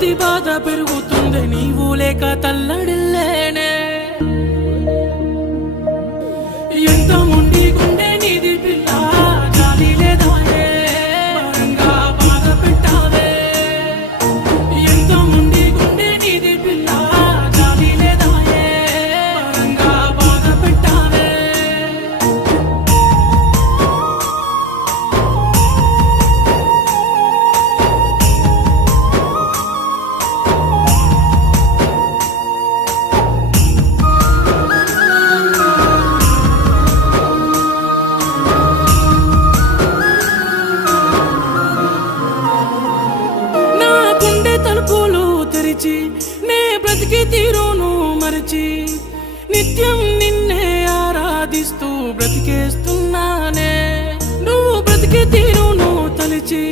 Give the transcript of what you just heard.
ప్రతి బాధ పెరుగుతుంది నీవు లేక తల్లడిల్లేనే ఎంత మొండి గుండె నీది పిల్ల జాలి లేదాయే భారంగా బాధ పెట్టావే ఎంత మొండి గుండె నీది పిల్ల జాలి లేదాయే భారంగా బాధ పెట్టావే తలుపులు తెరిచి నే బ్రతికి తీరును మరచి నిత్యం నిన్నే ఆరాధిస్తూ బ్రతికేస్తున్నానే నువ్వు బ్రతికి తీరును తలిచి